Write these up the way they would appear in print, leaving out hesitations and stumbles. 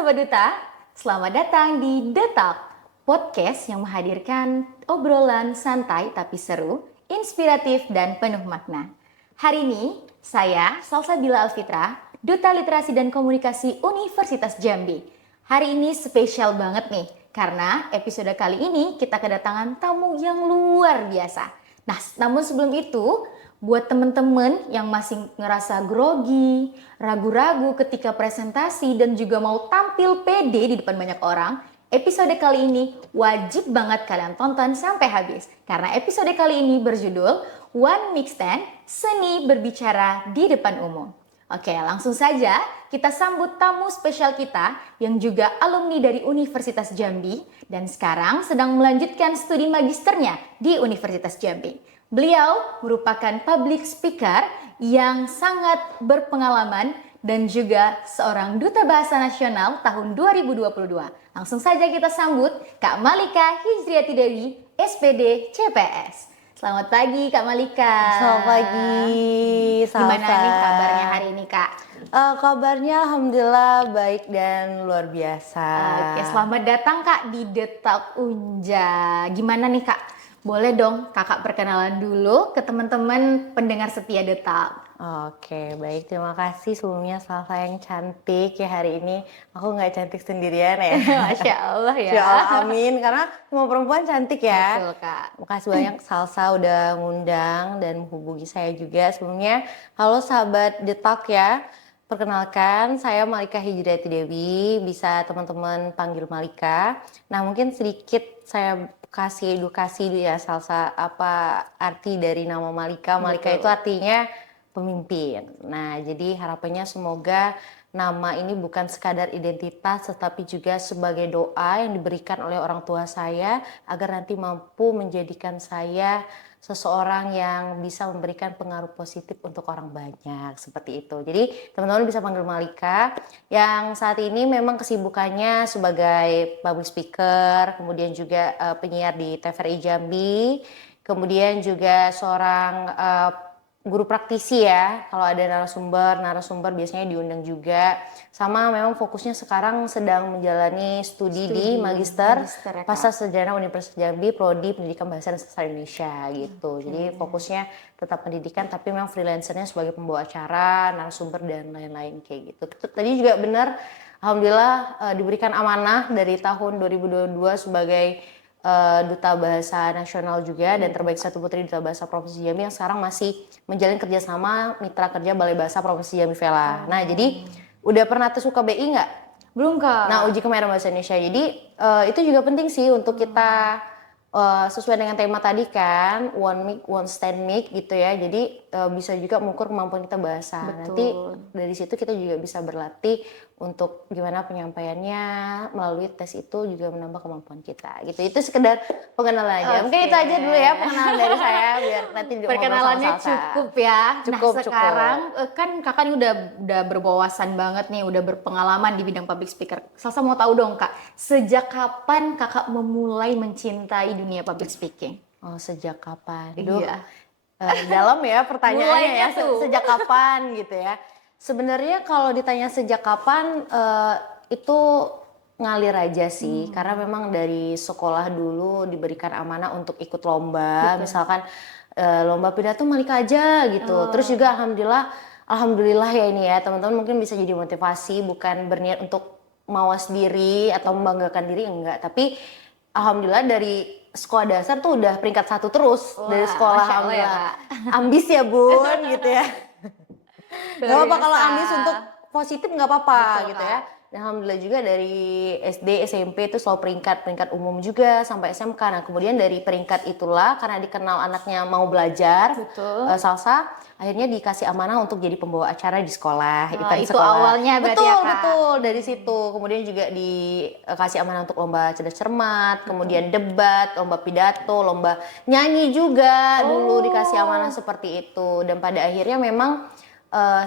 Sobat Duta, selamat datang di The Talk, podcast yang menghadirkan obrolan santai tapi seru, inspiratif dan penuh makna. Hari ini, saya Salsabila Alfitra, Duta Literasi dan Komunikasi Universitas Jambi. Hari ini spesial banget nih, karena episode kali ini kita kedatangan tamu yang luar biasa. Nah, namun sebelum itu, buat temen-temen yang masih ngerasa grogi, ragu-ragu ketika presentasi dan juga mau tampil pede di depan banyak orang, episode kali ini wajib banget kalian tonton sampai habis. Karena episode kali ini berjudul One Mic Stand, Seni Berbicara di Depan Umum. Oke, langsung saja kita sambut tamu spesial kita yang juga alumni dari Universitas Jambi dan sekarang sedang melanjutkan studi magisternya di Universitas Jambi. Beliau merupakan public speaker yang sangat berpengalaman dan juga seorang duta bahasa nasional tahun 2022. Langsung saja kita sambut Kak Malika Hijriati Dewi, SPD CPS. Selamat pagi Kak Malika. Selamat pagi. Gimana nih kabarnya hari ini Kak? Kabarnya alhamdulillah baik dan luar biasa. Oke, selamat datang Kak di The Talk Unja. Gimana nih Kak? Boleh dong kakak perkenalan dulu ke teman-teman pendengar setia The Talk. Oke, baik. Terima kasih sebelumnya Salsa yang cantik ya hari ini. Aku nggak cantik sendirian ya. Masya Allah ya. Ya Allah, amin. Karena semua perempuan cantik ya. Betul Kak. Makasih banyak Salsa udah ngundang dan menghubungi saya juga. Sebelumnya, halo sahabat The Talk ya. Perkenalkan, saya Malika Hijriati Dewi, bisa teman-teman panggil Malika. Nah, mungkin sedikit saya kasih edukasi ya Salsa, apa arti dari nama Malika. Malika itu artinya pemimpin. Nah, jadi harapannya semoga nama ini bukan sekadar identitas, tetapi juga sebagai doa yang diberikan oleh orang tua saya agar nanti mampu menjadikan saya seseorang yang bisa memberikan pengaruh positif untuk orang banyak, seperti itu. Jadi teman-teman bisa panggil Malika yang saat ini memang kesibukannya sebagai public speaker, kemudian juga penyiar di TVRI Jambi, kemudian juga seorang guru praktisi ya. Kalau ada narasumber biasanya diundang juga. Sama memang fokusnya sekarang sedang menjalani studi di magister ya, Pasar Sejarah Universitas Jambi, Prodi Pendidikan Bahasa dan Sastra Indonesia gitu. Jadi fokusnya tetap pendidikan tapi memang freelancernya sebagai pembawa acara, narasumber dan lain-lain kayak gitu. Tadi juga benar, alhamdulillah diberikan amanah dari tahun 2022 sebagai Duta Bahasa Nasional juga dan terbaik satu putri Duta Bahasa Provinsi Jambi yang sekarang masih menjalin kerjasama mitra kerja Balai Bahasa Provinsi Jambi Vela. Nah jadi udah pernah tes UKBI nggak? Belum Kak. Nah uji kemampuan bahasa Indonesia. Jadi itu juga penting sih untuk kita sesuai dengan tema tadi kan, one mic, one stand mic gitu ya. Jadi bisa juga mengukur kemampuan kita bahasa. Betul. Nanti dari situ kita juga bisa berlatih untuk gimana penyampaiannya melalui tes itu juga menambah kemampuan kita gitu. Itu sekedar pengenalan aja. Mungkin itu aja dulu ya pengenalan dari saya biar nanti perkenalannya cukup ya. Cukup, nah sekarang kan kakak ini udah berwawasan banget nih, udah berpengalaman di bidang public speaker. Salsa mau tahu dong Kak, sejak kapan kakak memulai mencintai dunia public speaking? Oh sejak kapan? Iya. Dalam ya pertanyaannya ya. Sejak kapan gitu ya. Sebenarnya kalau ditanya sejak kapan itu ngalir aja sih, karena memang dari sekolah dulu diberikan amanah untuk ikut lomba. Betul. Misalkan lomba pidato Malika aja gitu. Terus juga alhamdulillah ya ini ya teman-teman mungkin bisa jadi motivasi, bukan berniat untuk mawas diri atau membanggakan diri, enggak, tapi alhamdulillah dari sekolah dasar tuh udah peringkat 1 terus. Dari sekolah, alhamdulillah. Ambis ya bun gitu ya. Gak apa-apa kalau ambis untuk positif gak apa-apa gitu ya. Dan alhamdulillah juga dari SD, SMP itu selalu peringkat umum juga sampai SMK. Nah kemudian dari peringkat itulah karena dikenal anaknya mau belajar salsa, akhirnya dikasih amanah untuk jadi pembawa acara di sekolah. Itu sekolah. Awalnya berarti ya Kak? Betul, dari situ. Kemudian juga dikasih amanah untuk lomba cerdas cermat, kemudian debat, lomba pidato, lomba nyanyi juga. Dulu dikasih amanah seperti itu. Dan pada akhirnya memang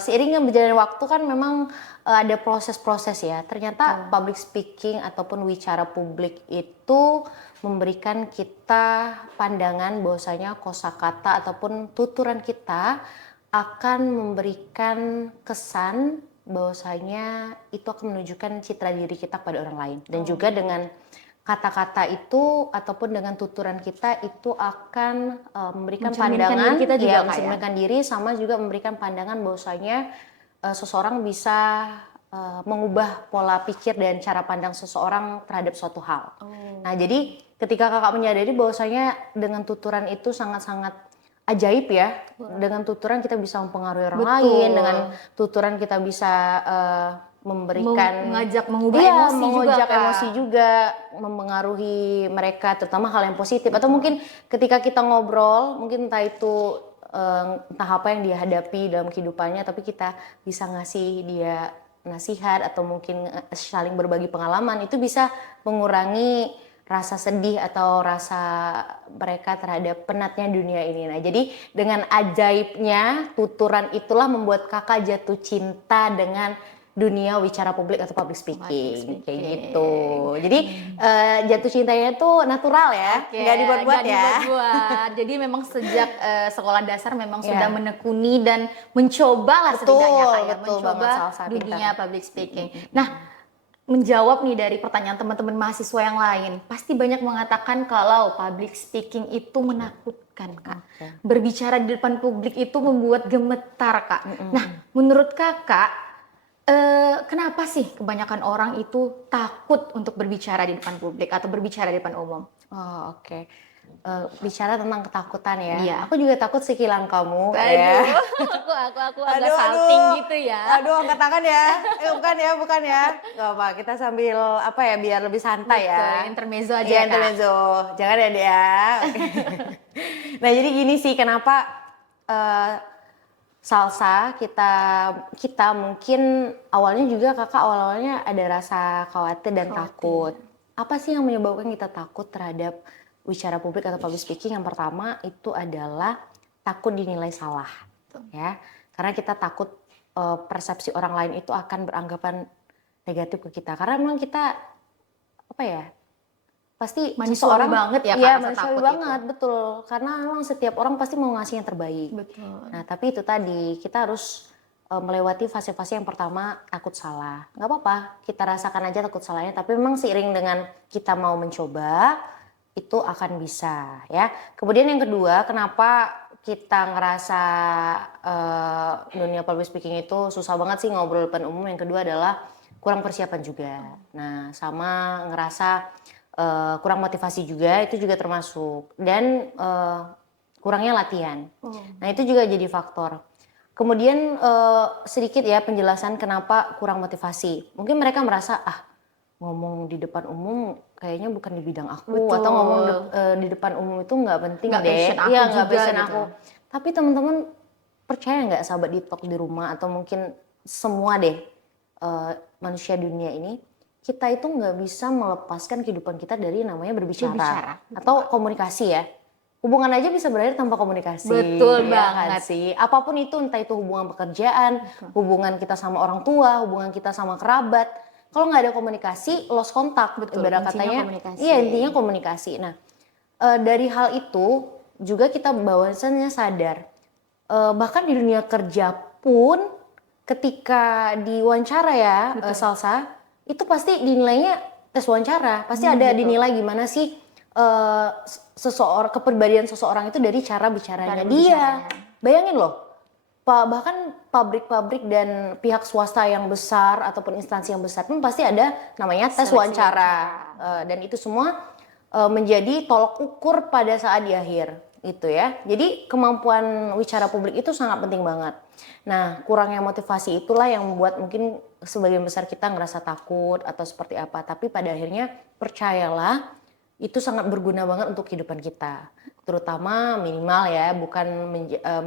seiring dengan berjalannya waktu kan memang ada proses-proses ya. Ternyata public speaking ataupun wicara publik itu memberikan kita pandangan bahwasanya kosakata ataupun tuturan kita akan memberikan kesan bahwasanya itu akan menunjukkan citra diri kita pada orang lain. Dan juga dengan kata-kata itu ataupun dengan tuturan kita itu akan memberikan Mencerminkan pandangan, diri kita juga, ya, Kak, ya? mencerminkan diri, sama juga memberikan pandangan bahwasanya seseorang bisa mengubah pola pikir dan cara pandang seseorang terhadap suatu hal. Nah, jadi ketika kakak menyadari bahwasanya dengan tuturan itu sangat-sangat ajaib ya. Dengan tuturan kita bisa mempengaruhi orang Betul. lain, dengan tuturan kita bisa memberikan mengubah iya, emosi juga, mengajak Kak. emosi juga, mempengaruhi mereka terutama hal yang positif. Atau mungkin ketika kita ngobrol, mungkin entah itu entah apa yang dia hadapi dalam kehidupannya, tapi kita bisa ngasih dia nasihat atau mungkin saling berbagi pengalaman, itu bisa mengurangi rasa sedih atau rasa mereka terhadap penatnya dunia ini. Nah, jadi dengan ajaibnya tuturan itulah membuat kakak jatuh cinta dengan dunia wicara publik atau public speaking, kayak gitu. Jadi jatuh cintanya itu natural ya, nggak dibuat-buat nggak ya. dibuat-buat. Jadi memang sejak sekolah dasar memang sudah menekuni dan mencoba lah setidaknya kayak betul mencoba banget, Salsa, dunia public speaking. Nah, menjawab nih dari pertanyaan teman-teman mahasiswa yang lain, pasti banyak mengatakan kalau public speaking itu menakutkan, Kak. Berbicara di depan publik itu membuat gemetar, Kak. Nah, menurut kakak, kenapa sih kebanyakan orang itu takut untuk berbicara di depan publik atau berbicara di depan umum? Oh, oke. Bicara tentang ketakutan ya. Iya. Aku juga takut sekilan kamu. Aduh, Ya. aku agak salting gitu ya. Aduh, angkat tangan ya. Bukan ya. Gak apa, kita sambil apa ya, biar lebih santai ya. Betul, intermezzo aja Iya, ya, Kak. intermezzo. Jangan ya, dia. Nah, jadi gini sih, kenapa Salsa kita mungkin awalnya juga kakak awalnya ada rasa khawatir dan takut. Apa sih yang menyebabkan kita takut terhadap bicara publik atau public speaking? Yang pertama itu adalah takut dinilai salah, ya. Karena kita takut persepsi orang lain itu akan beranggapan negatif ke kita. Karena memang kita apa ya? Pasti Manusiawi banget ya, Kak, iya, rasa manusiawi takut banget, betul. Karena memang setiap orang pasti mau ngasih yang terbaik. Betul. Nah, tapi itu tadi kita harus melewati fase-fase yang pertama takut salah. Nggak apa-apa, kita rasakan aja takut salahnya. Tapi memang seiring dengan kita mau mencoba, itu akan bisa ya. Kemudian yang kedua, kenapa kita ngerasa dunia public speaking itu susah banget sih ngobrol depan umum? Yang kedua adalah kurang persiapan juga. Nah, sama ngerasa kurang motivasi juga, itu juga termasuk. Dan kurangnya latihan. Nah, itu juga jadi faktor. Kemudian sedikit ya penjelasan kenapa kurang motivasi. Mungkin mereka merasa ngomong di depan umum kayaknya bukan di bidang aku. Betul. Atau ngomong di depan umum itu nggak penting Nggak deh. passion aku Iya, juga nggak passion gitu. aku. Tapi teman-teman percaya nggak sahabat di talk di rumah atau mungkin semua deh manusia dunia ini, kita itu nggak bisa melepaskan kehidupan kita dari namanya berbicara. Atau komunikasi ya. Hubungan aja bisa berakhir tanpa komunikasi. Betul ya kan banget. sih. Apapun itu, entah itu hubungan pekerjaan, hubungan kita sama orang tua, hubungan kita sama kerabat. Kalau nggak ada komunikasi, lost kontak. Betul, Ibarat intinya katanya, komunikasi. iya intinya komunikasi. Nah, dari hal itu juga kita bahwasannya sadar. Bahkan di dunia kerja pun, ketika diwawancara ya, Salsa, itu pasti dinilainya tes wawancara. Pasti ada dinilai gimana sih kepribadian seseorang itu dari cara bicaranya dia. Bayangin loh, bahkan pabrik-pabrik dan pihak swasta yang besar ataupun instansi yang besar pun pasti ada namanya tes wawancara. Dan itu semua menjadi tolok ukur pada saat di akhir. Itu ya. Jadi kemampuan bicara publik itu sangat penting banget. Nah, kurangnya motivasi itulah yang membuat mungkin sebagian besar kita ngerasa takut atau seperti apa. Tapi pada akhirnya percayalah, itu sangat berguna banget untuk kehidupan kita. Terutama minimal ya, bukan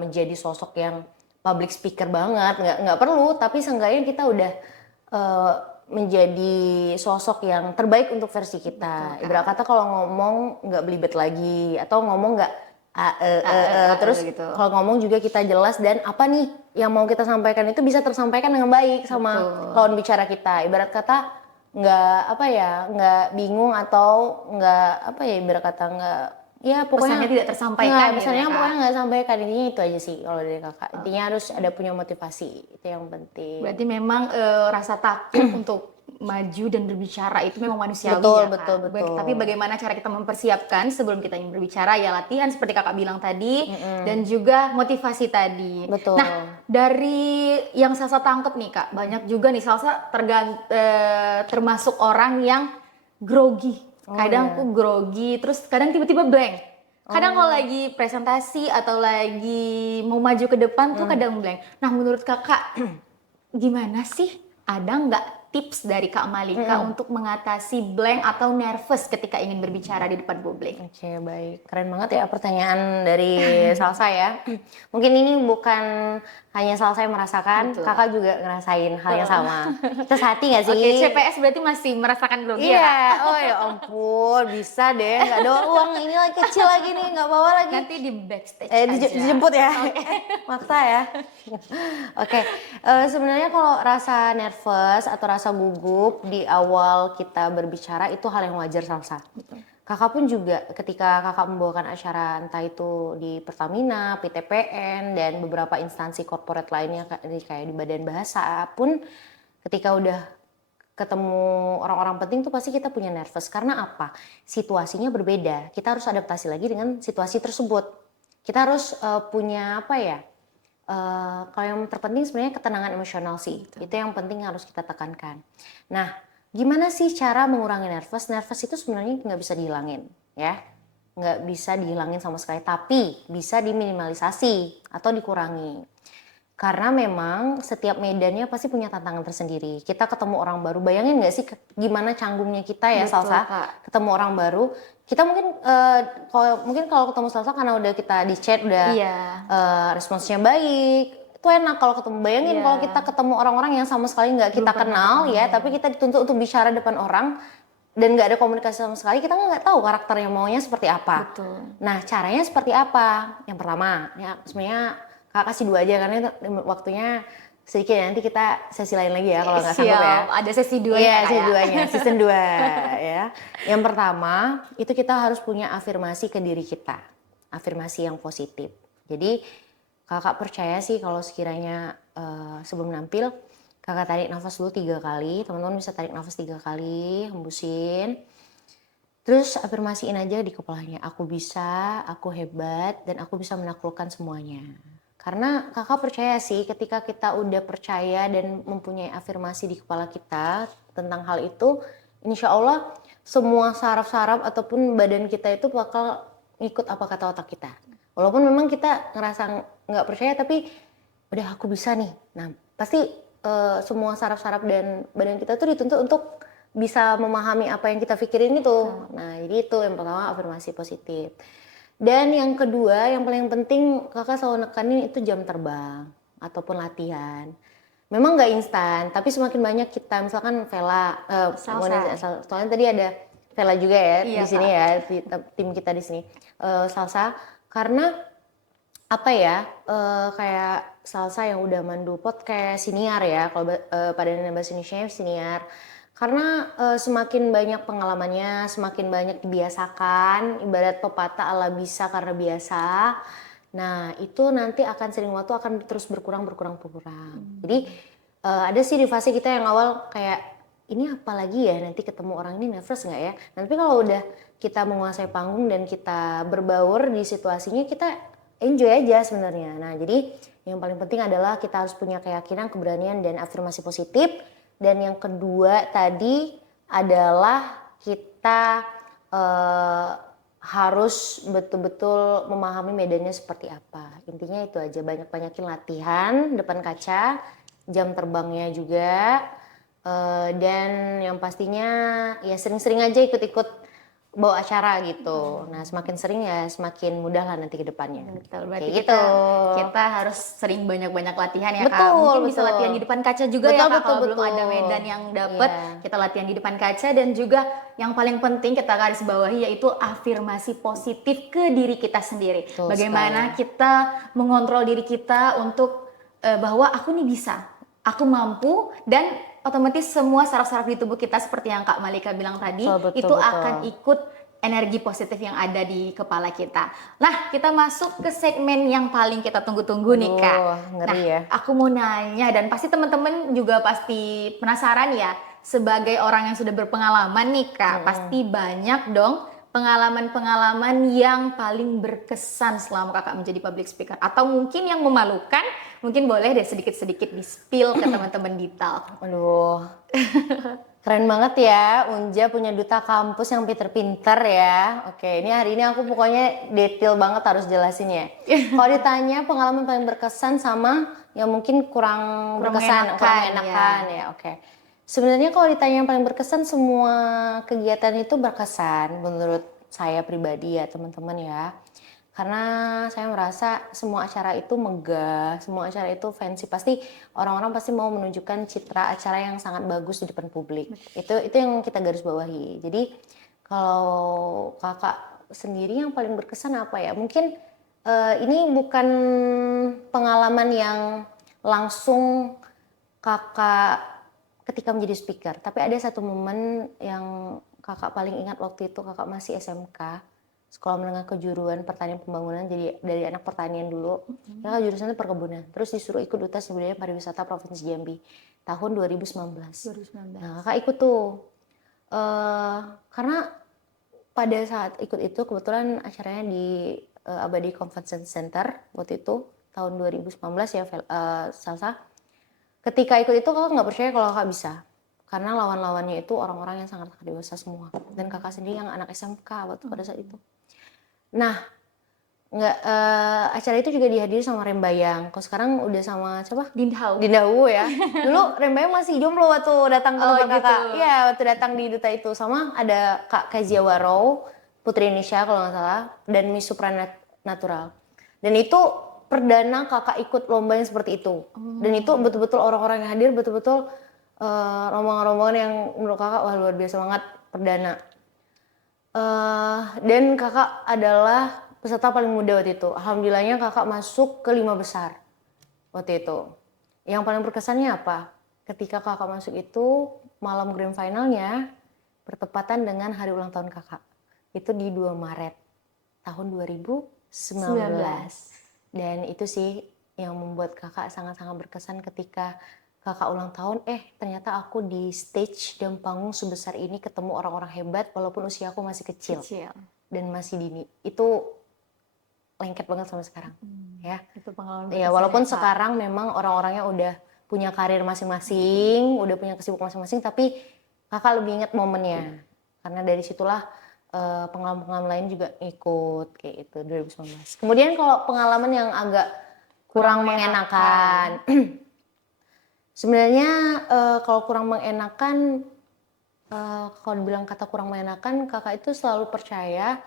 menjadi sosok yang public speaker banget. Nggak perlu, tapi seenggaknya kita udah menjadi sosok yang terbaik untuk versi kita. Ibarat kata kalau ngomong nggak belibet lagi, atau ngomong nggak terus gitu. Kalau ngomong juga kita jelas dan apa nih yang mau kita sampaikan itu bisa tersampaikan dengan baik sama lawan bicara kita. Ibarat kata nggak bingung atau nggak ibarat kata nggak Ya pokoknya pesannya tidak tersampaikan gitu pesannya ya, Kak? pokoknya nggak sampaikan, intinya itu aja sih kalau dari kakak. Intinya harus ada punya motivasi, itu yang penting. Berarti memang rasa takut untuk maju dan berbicara itu memang manusiawi Betul, ya, betul, Kak. betul. Tapi bagaimana cara kita mempersiapkan sebelum kita ingin berbicara, ya latihan seperti kakak bilang tadi, dan juga motivasi tadi. Betul. Nah, dari yang Salsa tangkep nih, Kak, banyak juga nih Salsa termasuk orang yang grogi. Kadang tuh grogi, terus kadang tiba-tiba blank. Kadang kalau lagi presentasi atau lagi mau maju ke depan tuh kadang blank. Nah, menurut kakak gimana sih? Ada nggak tips dari Kak Malika untuk mengatasi blank atau nervous ketika ingin berbicara di depan publik? Oke, baik. Keren banget ya pertanyaan dari Salsa ya. Mungkin ini bukan hanya Salsa yang merasakan, Betul. kakak juga ngerasain hal yang sama. Kita sehati gak sih? Oke, CPS berarti masih merasakan grogi ya, Iya, Kak? oh ya ampun, bisa deh. Gak ada uang, ini lagi kecil lagi nih, gak bawa lagi. Nanti di backstage aja. Dijemput ya, maksa ya. Oke, sebenarnya kalau rasa nervous atau rasa gugup di awal kita berbicara itu hal yang wajar, Salsa. Kakak pun juga ketika kakak membawakan acara entah itu di Pertamina, PTPN, dan beberapa instansi corporate lainnya kayak di Badan Bahasa pun ketika udah ketemu orang-orang penting tuh pasti kita punya nervous. Karena apa? Situasinya berbeda. Kita harus adaptasi lagi dengan situasi tersebut. Kita harus punya apa ya? Kalau yang terpenting sebenarnya ketenangan emosional sih. Itu yang penting harus kita tekankan. Nah, gimana sih cara mengurangi nervous? Nervous itu sebenarnya nggak bisa dihilangin, ya. Nggak bisa dihilangin sama sekali, tapi bisa diminimalisasi atau dikurangi. Karena memang setiap medannya pasti punya tantangan tersendiri. Kita ketemu orang baru, bayangin nggak sih gimana canggungnya kita ya, Betul, Salsa? Kak. Ketemu orang baru, kita kalau ketemu Salsa karena udah kita di chat udah responsnya baik. Itu enak kalau ketemu. Bayangin kalau kita ketemu orang-orang yang sama sekali nggak kita kenal ya, tapi kita dituntut untuk bicara depan orang dan nggak ada komunikasi sama sekali, kita nggak tahu karakternya maunya seperti apa. Betul. Nah, caranya seperti apa? Yang pertama, ya sebenarnya Kak kasih 2 aja karena itu waktunya sedikit, nanti kita sesi lain lagi ya kalau nggak sanggup ya. Ada sesi 2 Iya, ya, sesi 2-nya, season 2 ya. Yang pertama, itu kita harus punya afirmasi ke diri kita. Afirmasi yang positif. Jadi kakak percaya sih kalau sekiranya sebelum nampil, kakak tarik nafas dulu 3 kali. Teman-teman bisa tarik nafas 3 kali, hembusin. Terus afirmasiin aja di kepalanya, aku bisa, aku hebat, dan aku bisa menaklukkan semuanya. Karena kakak percaya sih ketika kita udah percaya dan mempunyai afirmasi di kepala kita tentang hal itu, insya Allah semua saraf-saraf ataupun badan kita itu bakal ngikut apa kata otak kita. Walaupun memang kita ngerasa nggak percaya, tapi udah aku bisa nih. Nah pasti semua saraf-saraf dan badan kita tuh dituntut untuk bisa memahami apa yang kita pikirin itu. Nah jadi itu yang pertama, afirmasi positif. Dan yang kedua, yang paling penting kakak selalu nekanin itu jam terbang ataupun latihan. Memang nggak instan, tapi semakin banyak kita, misalkan Vela, soalnya tadi ada Vela juga ya di sini ya, tim kita di sini, Salsa. Karena apa ya, kayak Salsa yang udah mandu podcast siniar ya, kalau pada bahasa Indonesia siniar. Karena semakin banyak pengalamannya, semakin banyak dibiasakan, ibarat pepatah ala bisa karena biasa. Nah itu nanti akan sering waktu akan terus berkurang. Jadi ada sih di fase kita yang awal kayak ini apa lagi ya, nanti ketemu orang ini nervous nggak ya? Nanti kalau udah kita menguasai panggung dan kita berbaur di situasinya, kita enjoy aja sebenarnya. Nah jadi yang paling penting adalah kita harus punya keyakinan, keberanian, dan afirmasi positif. Dan yang kedua tadi adalah kita harus betul-betul memahami medannya seperti apa. Intinya itu aja, banyak-banyakin latihan depan kaca, jam terbangnya juga, dan yang pastinya ya sering-sering aja ikut-ikut bawa acara gitu. Nah semakin sering ya semakin mudah lah nanti ke depannya. Betul, berarti Kayak kita harus sering banyak-banyak latihan ya, Kak. Betul, Mungkin bisa latihan di depan kaca juga ya, Kak. Kalau belum ada medan yang dapat, kita latihan di depan kaca. Dan juga yang paling penting kita garis bawahi yaitu afirmasi positif ke diri kita sendiri. Betul Bagaimana kita mengontrol diri kita untuk bahwa aku nih bisa, aku mampu, dan otomatis semua saraf-saraf di tubuh kita seperti yang Kak Malika bilang tadi, betul, itu akan ikut energi positif yang ada di kepala kita. Nah, kita masuk ke segmen yang paling kita tunggu-tunggu nih, Kak. Ngeri Nah, ya. aku mau nanya dan pasti teman-teman juga pasti penasaran ya. Sebagai orang yang sudah berpengalaman nih, Kak, pasti banyak dong pengalaman-pengalaman yang paling berkesan selama Kakak menjadi public speaker atau mungkin yang memalukan, mungkin boleh deh sedikit-sedikit di-spill ke teman-teman di Talk. Aduh, keren banget ya, Unja punya duta kampus yang pinter-pinter ya. Oke, ini hari ini aku pokoknya detail banget harus jelasin ya. Kalau ditanya pengalaman paling berkesan sama yang mungkin kurang berkesan, kurang mengenakan ya. Oke. Sebenarnya kalau ditanya yang paling berkesan, semua kegiatan itu berkesan menurut saya pribadi ya teman-teman ya. Karena saya merasa semua acara itu megah, semua acara itu fancy. Pasti orang-orang pasti mau menunjukkan citra acara yang sangat bagus di depan publik. Itu yang kita garis bawahi. Jadi kalau kakak sendiri yang paling berkesan apa ya? Mungkin ini bukan pengalaman yang langsung kakak ketika menjadi speaker. Tapi ada satu momen yang kakak paling ingat waktu itu kakak masih SMK. Sekolah Menengah Kejuruan Pertanian Pembangunan, jadi dari anak pertanian dulu. Kakak jurusannya perkebunan. Terus disuruh ikut Duta Budaya Pariwisata Provinsi Jambi tahun 2019. Nah, kakak ikut tuh. Karena pada saat ikut itu kebetulan acaranya di Abadi Convention Center waktu itu tahun 2019 ya, Salsa. Ketika ikut itu kakak nggak percaya kalau kakak bisa. Karena lawan-lawannya itu orang-orang yang sangat dewasa semua. Dan kakak sendiri yang anak SMK waktu pada saat itu. Nah, acara itu juga dihadiri sama Rembayang. Kalau sekarang udah sama siapa? Dindahu ya. Dulu Rembayang masih jomblo waktu datang ke tempat kakak. Iya, waktu datang di Duta itu. Sama ada Kak Kezia Warrow, Putri Indonesia kalau nggak salah, dan Miss Supranatural. Dan itu perdana kakak ikut lomba yang seperti itu. Dan itu betul-betul orang-orang yang hadir, betul-betul rombongan-rombongan yang menurut kakak wah luar biasa banget, perdana. Dan kakak adalah peserta paling muda waktu itu. Alhamdulillahnya kakak masuk ke 5 besar waktu itu. Yang paling berkesannya apa? Ketika kakak masuk itu malam grand finalnya bertepatan dengan hari ulang tahun kakak. Itu di 2 Maret tahun 2019. Dan itu sih yang membuat kakak sangat-sangat berkesan ketika kakak ulang tahun, ternyata aku di stage dan panggung sebesar ini ketemu orang-orang hebat walaupun usia aku masih kecil. Dan masih dini. Itu lengket banget sampai sekarang. Ya. Itu pengalaman. Ya, walaupun sekarang memang orang-orangnya udah punya karir masing-masing, udah punya kesibukan masing-masing, tapi kakak lebih ingat momennya. Karena dari situlah pengalaman-pengalaman lain juga ikut kayak itu 2019. Kemudian kalau pengalaman yang agak kurang mengenakan. Sebenarnya kalau kurang mengenakan, kalau dibilang kata kurang mengenakan, kakak itu selalu percaya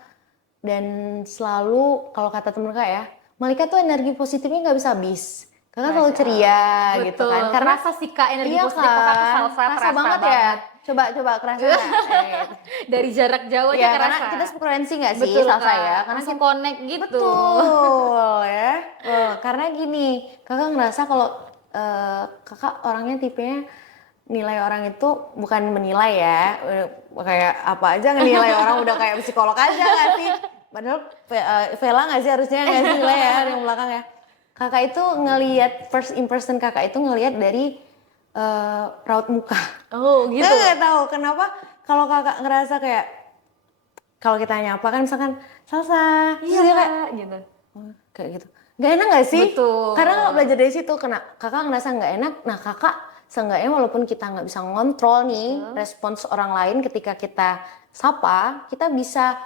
dan selalu kalau kata temen kakak ya, Malika tuh energi positifnya nggak bisa habis. Kakak selalu ceria gitu kan. Karena rasa sih Kak energi positif kakak ke Salsa terasa banget ya. Coba kerasa nggak? Dari jarak jauh aja ya, kerasa. Karena kita sefrekuensi nggak sih Salsa ya? Karena langsung connect gitu. Betul ya. Karena gini, kakak ngerasa kalau kakak orangnya tipenya nilai orang itu bukan menilai ya, kayak apa aja nilai orang udah kayak psikolog aja nggak sih? Padahal Vela nggak sih harusnya nggak sih nilai ya yang belakang ya. Kakak itu ngelihat first impression kakak itu ngelihat dari raut muka. Oh gitu. Nggak tahu kenapa kalau kakak ngerasa kayak kalau kita nyapa kan misalkan Salsa, iya kayak gitu. Kayak gitu. Gak enak gak sih? Betul. Karena kakak belajar dari situ, kakak ngerasa gak enak. Nah kakak seenggaknya walaupun kita gak bisa ngontrol nih respons orang lain ketika kita sapa, kita bisa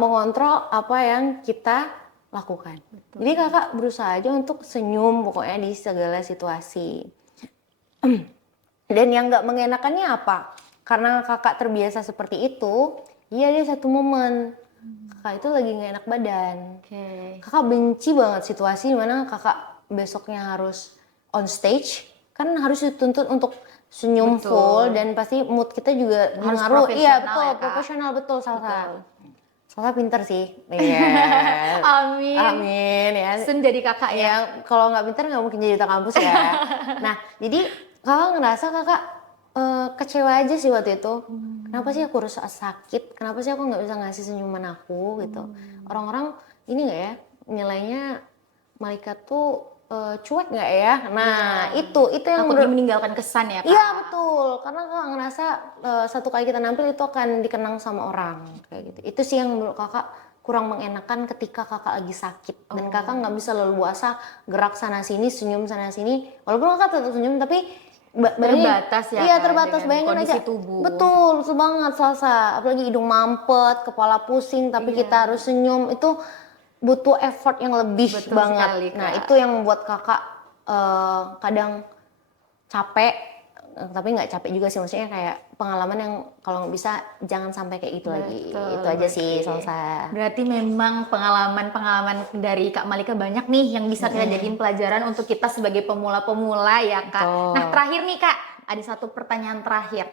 mengontrol apa yang kita lakukan. Betul. Jadi kakak berusaha aja untuk senyum pokoknya di segala situasi. Dan yang gak mengenakannya apa? Karena kakak terbiasa seperti itu, iya ada satu momen. Kakak itu lagi gak enak badan. Kakak benci banget situasi dimana kakak besoknya harus on stage. Kan harus dituntut untuk senyum full dan pasti mood kita juga harus mengaruh. Iya betul, ya, profesional betul Salsa. Salsa pinter sih. Iya. Amin. Amin ya. Sun jadi kakak ya. Kalau nggak pinter nggak mungkin jadi duta kampus ya. Nah jadi kakak ngerasa kakak kecewa aja sih waktu itu. Kenapa sih aku harus sakit? Kenapa sih aku nggak bisa ngasih senyuman aku gitu? Orang-orang ini nggak ya nilainya Malika tuh cuek nggak ya? Nah itu yang Takutnya meninggalkan kesan ya Kak? iya betul, karena kakak ngerasa satu kali kita nampil itu akan dikenang sama orang kayak gitu. Itu sih yang menurut kakak kurang mengenakan ketika kakak lagi sakit dan kakak nggak bisa leluasa gerak sana sini, senyum sana sini. Walaupun kakak tetap senyum tapi Terbatas ya iya Kak, terbatas, dengan bayangin kondisi aja. tubuh. Betul banget Salsa. Apalagi hidung mampet, kepala pusing, tapi kita harus senyum itu butuh effort yang lebih Betul banget. sekali, Nah Kak. itu yang membuat kakak kadang capek, tapi nggak capek juga sih, maksudnya kayak pengalaman yang kalau nggak bisa jangan sampai kayak gitu lagi. Betul, Itu aja sih oke. Salsa. Berarti memang pengalaman-pengalaman dari Kak Malika banyak nih yang bisa kita jadiin pelajaran untuk kita sebagai pemula-pemula ya Kak. Betul. Nah terakhir nih Kak, ada satu pertanyaan terakhir.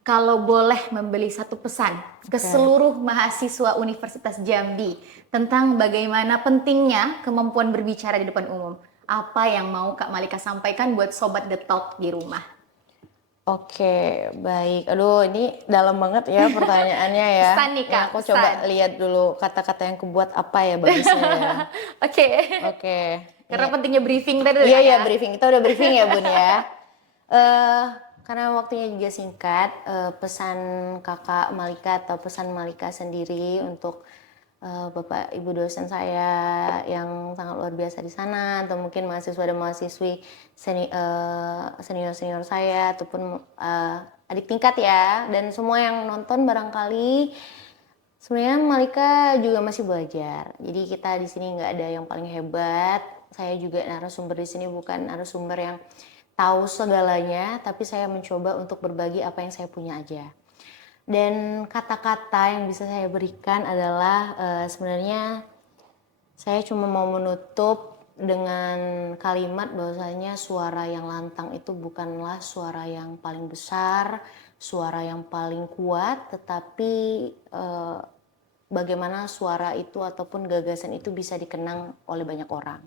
Kalau boleh membeli satu pesan ke seluruh mahasiswa Universitas Jambi tentang bagaimana pentingnya kemampuan berbicara di depan umum, apa yang mau Kak Malika sampaikan buat Sobat The Talk di rumah? Oke, baik. Aduh, ini dalam banget ya pertanyaannya ya. Pesan nih, Kak, Ya, aku pesan. coba lihat dulu kata-kata yang kebuat apa ya bagusnya ya. Oke. Oke. Karena Ini- pentingnya briefing tadi Iya, Kak, iya, ya. briefing. Kita udah briefing ya, Bun ya. Karena waktunya juga singkat, pesan kakak Malika atau pesan Malika sendiri untuk Bapak Ibu dosen saya yang sangat luar biasa di sana, atau mungkin mahasiswa dan mahasiswi senior-senior saya ataupun adik tingkat ya, dan semua yang nonton barangkali sebenarnya Malika juga masih belajar. Jadi kita di sini nggak ada yang paling hebat. Saya juga narasumber di sini bukan narasumber yang tahu segalanya, tapi saya mencoba untuk berbagi apa yang saya punya aja. Dan kata-kata yang bisa saya berikan adalah sebenarnya saya cuma mau menutup dengan kalimat bahwasanya suara yang lantang itu bukanlah suara yang paling besar, suara yang paling kuat, tetapi bagaimana suara itu ataupun gagasan itu bisa dikenang oleh banyak orang.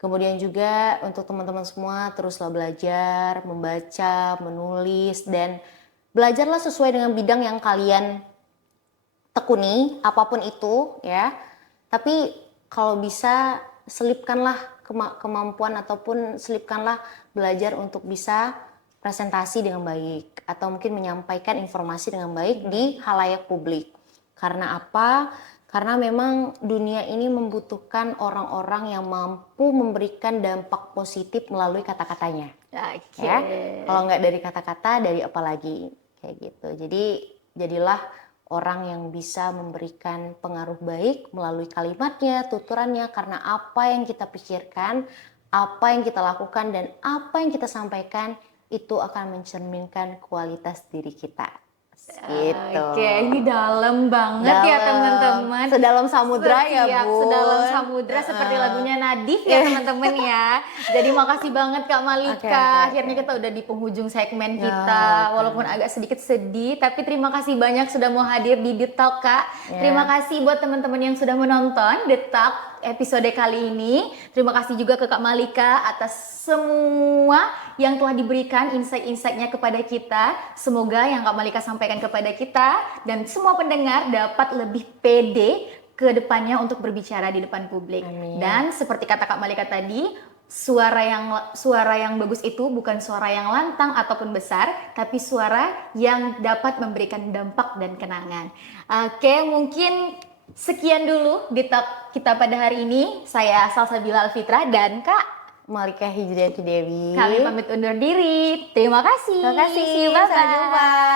Kemudian juga untuk teman-teman semua teruslah belajar, membaca, menulis, dan belajarlah sesuai dengan bidang yang kalian tekuni, apapun itu ya. Tapi kalau bisa selipkanlah kemampuan ataupun selipkanlah belajar untuk bisa presentasi dengan baik atau mungkin menyampaikan informasi dengan baik di khalayak publik. Karena apa? Karena memang dunia ini membutuhkan orang-orang yang mampu memberikan dampak positif melalui kata-katanya. Oke. Ya, kalau nggak dari kata-kata, dari apa lagi? Kayak gitu. Jadi jadilah orang yang bisa memberikan pengaruh baik melalui kalimatnya, tuturannya, karena apa yang kita pikirkan, apa yang kita lakukan, dan apa yang kita sampaikan itu akan mencerminkan kualitas diri kita. Gitu. Oke, ini dalam banget ya teman-teman. Sedalam samudra ya Siap, Bun. sedalam samudra seperti lagunya Nadif ya teman-teman ya. Jadi makasih banget Kak Malika. Oke. Akhirnya kita udah di penghujung segmen Ya, kita. betul. Walaupun agak sedikit sedih, tapi terima kasih banyak sudah mau hadir di The Talk Kak. Ya. Terima kasih buat teman-teman yang sudah menonton The Talk episode kali ini. Terima kasih juga ke Kak Malika atas semua yang telah diberikan insight-insightnya kepada kita. Semoga yang Kak Malika sampaikan kepada kita dan semua pendengar dapat lebih pede ke depannya untuk berbicara di depan publik. Amin. Dan seperti kata Kak Malika tadi, suara yang bagus itu bukan suara yang lantang ataupun besar, tapi suara yang dapat memberikan dampak dan kenangan. Oke, mungkin sekian dulu di Talk kita pada hari ini. Saya Salsabila Alfitra dan Kak Malika Hijriati Dewi. kami pamit undur diri. Terima kasih. Terima kasih. See you, bye-bye. Sampai jumpa.